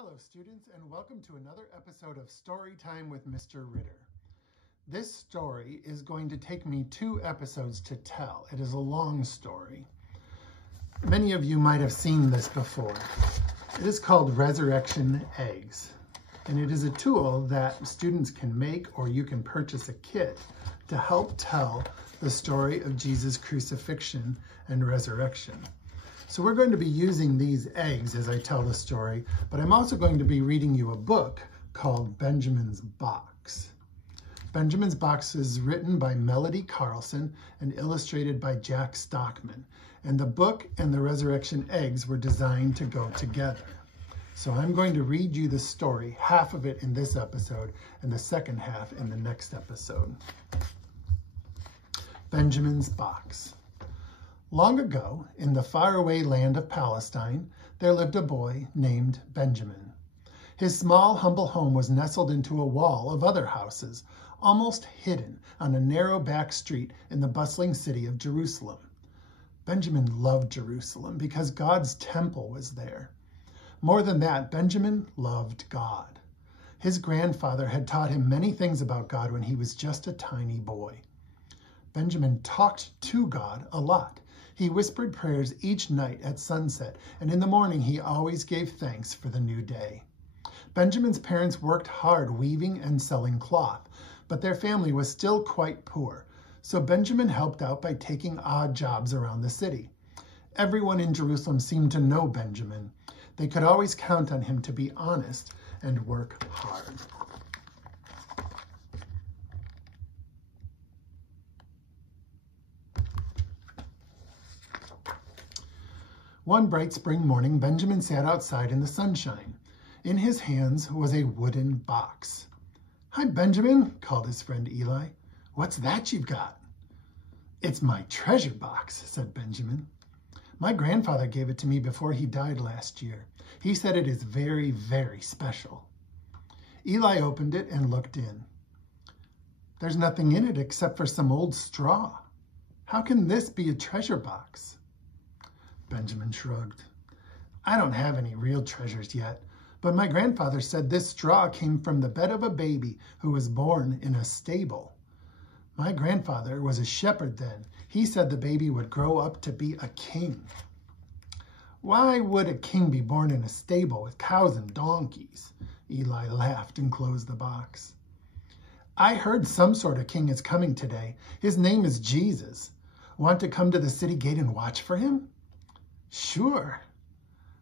Hello students, and welcome to another episode of Story Time with Mr. Ritter. This story is going to take me 2 episodes to tell. It is a long story. Many of you might have seen this before. It is called Resurrection Eggs, and it is a tool that students can make, or you can purchase a kit to help tell the story of Jesus' crucifixion and resurrection. So we're going to be using these eggs as I tell the story, but I'm also going to be reading you a book called Benjamin's Box. Benjamin's Box is written by Melody Carlson and illustrated by Jack Stockman. And the book and the resurrection eggs were designed to go together. So I'm going to read you the story, half of it in this episode and the second half in the next episode. Benjamin's Box. Long ago, in the faraway land of Palestine, there lived a boy named Benjamin. His small, humble home was nestled into a wall of other houses, almost hidden on a narrow back street in the bustling city of Jerusalem. Benjamin loved Jerusalem because God's temple was there. More than that, Benjamin loved God. His grandfather had taught him many things about God when he was just a tiny boy. Benjamin talked to God a lot. He whispered prayers each night at sunset, and in the morning he always gave thanks for the new day. Benjamin's parents worked hard weaving and selling cloth, but their family was still quite poor, so Benjamin helped out by taking odd jobs around the city. Everyone in Jerusalem seemed to know Benjamin. They could always count on him to be honest and work hard. One bright spring morning, Benjamin sat outside in the sunshine. In his hands was a wooden box. "Hi, Benjamin," called his friend Eli. "What's that you've got?" "It's my treasure box," said Benjamin. "My grandfather gave it to me before he died last year. He said it is very, very special." Eli opened it and looked in. "There's nothing in it except for some old straw. How can this be a treasure box?" Benjamin shrugged. "I don't have any real treasures yet, but my grandfather said this straw came from the bed of a baby who was born in a stable. My grandfather was a shepherd then. He said the baby would grow up to be a king." "Why would a king be born in a stable with cows and donkeys?" Eli laughed and closed the box. "I heard some sort of king is coming today. His name is Jesus. Want to come to the city gate and watch for him?" "Sure.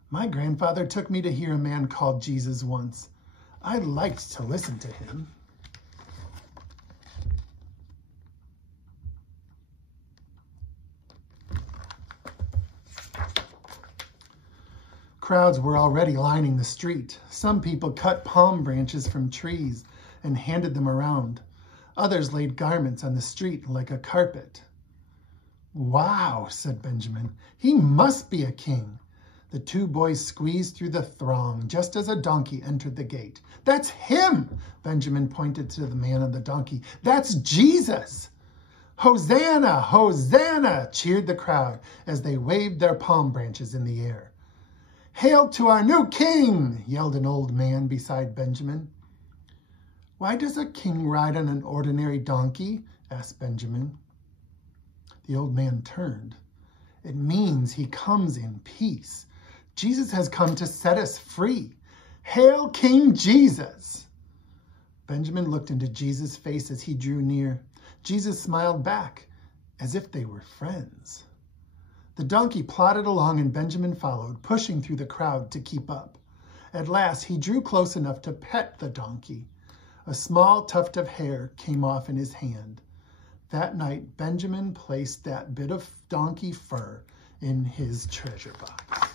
My grandfather took me to hear a man called Jesus once. I liked to listen to him." Crowds were already lining the street. Some people cut palm branches from trees and handed them around. Others laid garments on the street like a carpet. "Wow," said Benjamin. "He must be a king." The 2 boys squeezed through the throng just as a donkey entered the gate. "That's him!" Benjamin pointed to the man on the donkey. "That's Jesus!" "Hosanna! Hosanna!" cheered the crowd as they waved their palm branches in the air. "Hail to our new king!" yelled an old man beside Benjamin. "Why does a king ride on an ordinary donkey?" asked Benjamin. The old man turned. "It means he comes in peace. Jesus has come to set us free. Hail King Jesus!" Benjamin looked into Jesus' face as he drew near. Jesus smiled back, as if they were friends. The donkey plodded along and Benjamin followed, pushing through the crowd to keep up. At last, he drew close enough to pet the donkey. A small tuft of hair came off in his hand. That night, Benjamin placed that bit of donkey fur in his treasure box.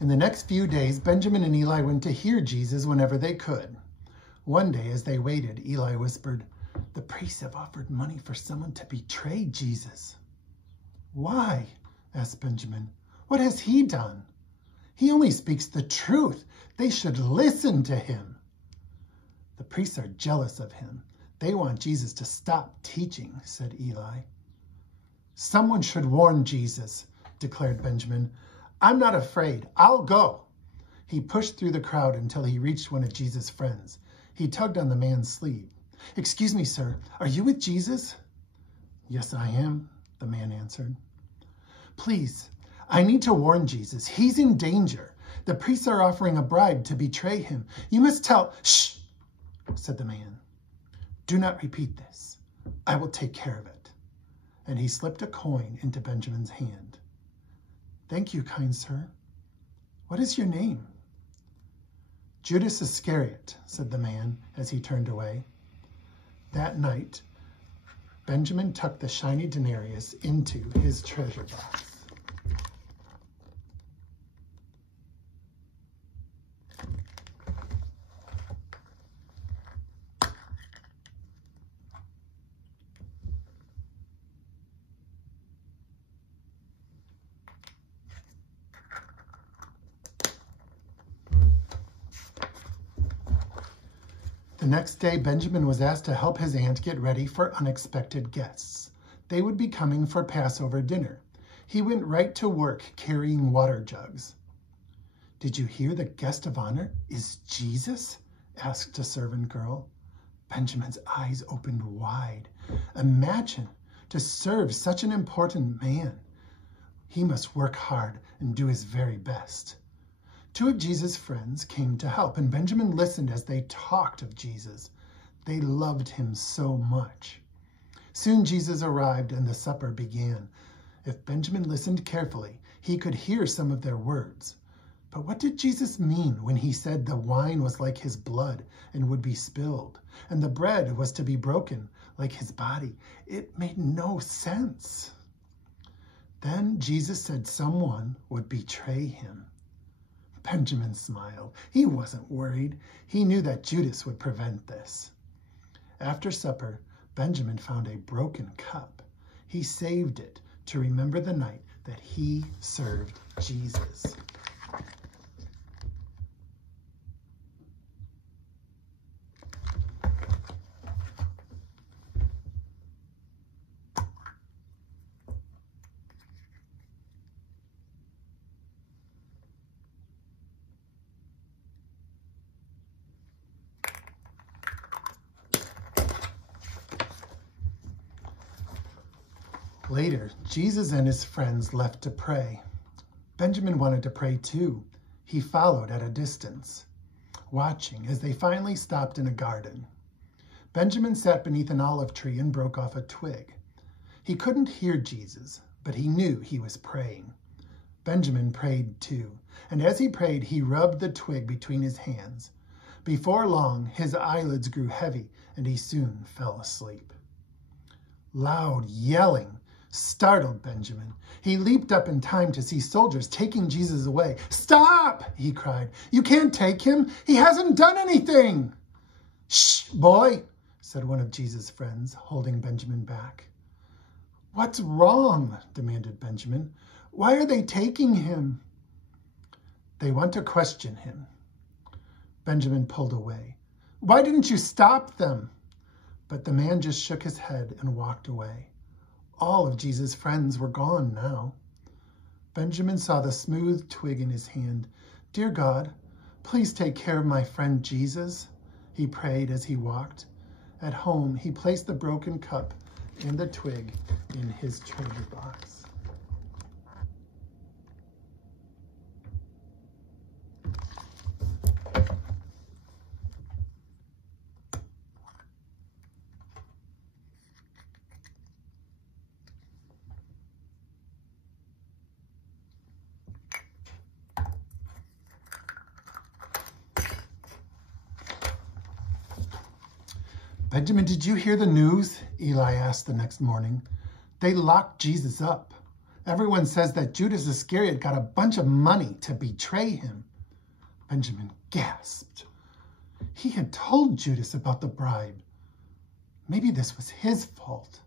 In the next few days, Benjamin and Eli went to hear Jesus whenever they could. One day, as they waited, Eli whispered, "The priests have offered money for someone to betray Jesus." "Why?" asked Benjamin. "What has he done?" "He only speaks the truth. They should listen to him." "The priests are jealous of him. They want Jesus to stop teaching," said Eli. "Someone should warn Jesus," declared Benjamin. "I'm not afraid. I'll go." He pushed through the crowd until he reached one of Jesus' friends. He tugged on the man's sleeve. "Excuse me, sir, are you with Jesus?" "Yes, I am," the man answered. "Please, I need to warn Jesus. He's in danger. The priests are offering a bribe to betray him. You must tell—" "Shh," said the man. "Do not repeat this. I will take care of it." And he slipped a coin into Benjamin's hand. "Thank you, kind sir. What is your name?" "Judas Iscariot," said the man as he turned away. That night, Benjamin tucked the shiny denarius into his treasure box. The next day, Benjamin was asked to help his aunt get ready for unexpected guests. They would be coming for Passover dinner. He went right to work carrying water jugs. "Did you hear the guest of honor is Jesus?" asked a servant girl. Benjamin's eyes opened wide. Imagine, to serve such an important man. He must work hard and do his very best. Two of Jesus' friends came to help, and Benjamin listened as they talked of Jesus. They loved him so much. Soon Jesus arrived and the supper began. If Benjamin listened carefully, he could hear some of their words. But what did Jesus mean when he said the wine was like his blood and would be spilled, and the bread was to be broken like his body? It made no sense. Then Jesus said someone would betray him. Benjamin smiled. He wasn't worried. He knew that Judas would prevent this. After supper, Benjamin found a broken cup. He saved it to remember the night that he served Jesus. Later, Jesus and his friends left to pray. Benjamin wanted to pray too. He followed at a distance, watching as they finally stopped in a garden. Benjamin sat beneath an olive tree and broke off a twig. He couldn't hear Jesus, but he knew he was praying. Benjamin prayed too, and as he prayed, he rubbed the twig between his hands. Before long, his eyelids grew heavy, and he soon fell asleep. Loud yelling startled Benjamin. He leaped up in time to see soldiers taking Jesus away. "Stop!" he cried. "You can't take him. He hasn't done anything." "Shh, boy," said one of Jesus' friends, holding Benjamin back. "What's wrong?" demanded Benjamin. "Why are they taking him?" "They want to question him." Benjamin pulled away. "Why didn't you stop them?" But the man just shook his head and walked away. All of Jesus' friends were gone now. Benjamin saw the smooth twig in his hand. "Dear God, please take care of my friend Jesus," he prayed as he walked. At home, he placed the broken cup and the twig in his treasure box. "Benjamin, did you hear the news?" Eli asked the next morning. "They locked Jesus up. Everyone says that Judas Iscariot got a bunch of money to betray him. Benjamin gasped. He had told Judas about the bribe. Maybe this was his fault.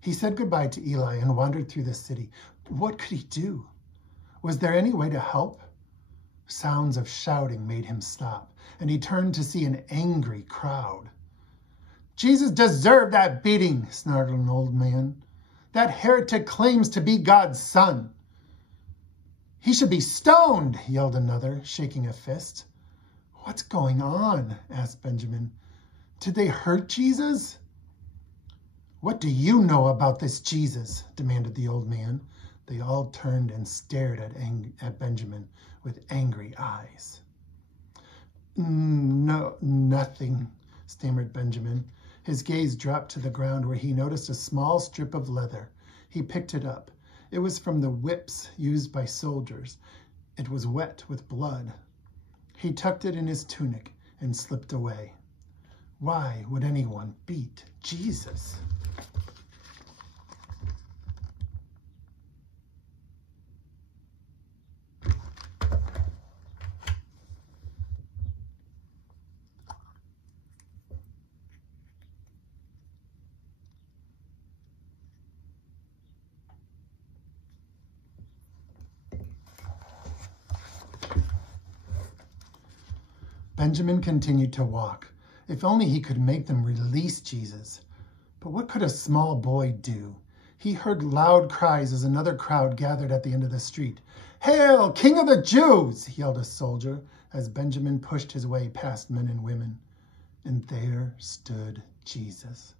He said goodbye to Eli and wandered through the city. What could he do? Was there any way to help? Sounds of shouting made him stop, and he turned to see an angry crowd. Jesus deserved that beating, snarled an old man. That heretic claims to be God's son. He should be stoned, yelled another, shaking a fist. What's going on? Asked Benjamin. Did they hurt Jesus? What do you know about this Jesus? Demanded the old man. They all turned and stared at Benjamin with angry eyes. No, nothing, stammered Benjamin. His gaze dropped to the ground where he noticed a small strip of leather. He picked it up. It was from the whips used by soldiers. It was wet with blood. He tucked it in his tunic and slipped away. Why would anyone beat Jesus? Benjamin continued to walk. If only he could make them release Jesus. But what could a small boy do? He heard loud cries as another crowd gathered at the end of the street. "Hail, King of the Jews!" yelled a soldier as Benjamin pushed his way past men and women. And there stood Jesus.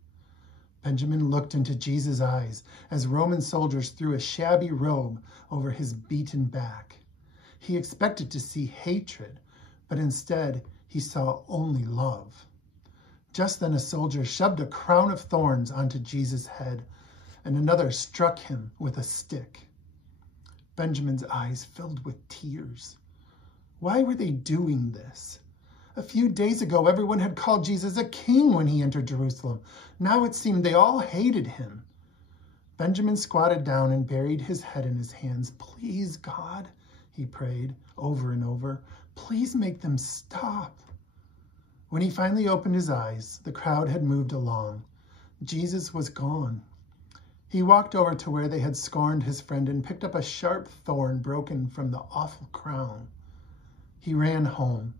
Benjamin looked into Jesus' eyes as Roman soldiers threw a shabby robe over his beaten back. He expected to see hatred, but instead he saw only love. Just then a soldier shoved a crown of thorns onto Jesus' head, and another struck him with a stick. Benjamin's eyes filled with tears. Why were they doing this? A few days ago, everyone had called Jesus a king when he entered Jerusalem. Now it seemed they all hated him. Benjamin squatted down and buried his head in his hands. "Please, God," he prayed over and over, "please make them stop." When he finally opened his eyes, the crowd had moved along. Jesus was gone. He walked over to where they had scorned his friend and picked up a sharp thorn broken from the awful crown. He ran home.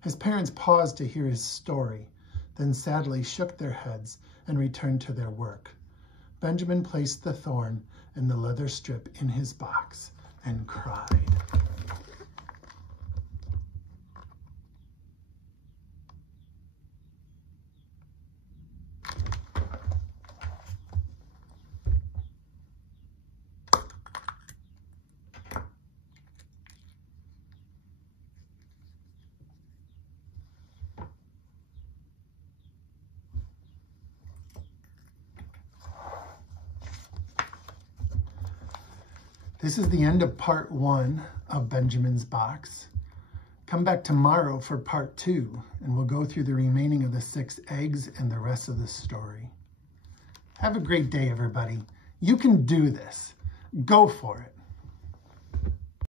His parents paused to hear his story, then sadly shook their heads and returned to their work. Benjamin placed the thorn and the leather strip in his box and cried. This is the end of part 1 of Benjamin's box. Come back tomorrow for part 2, and we'll go through the remaining of the 6 eggs and the rest of the story. Have a great day, everybody. You can do this. Go for it.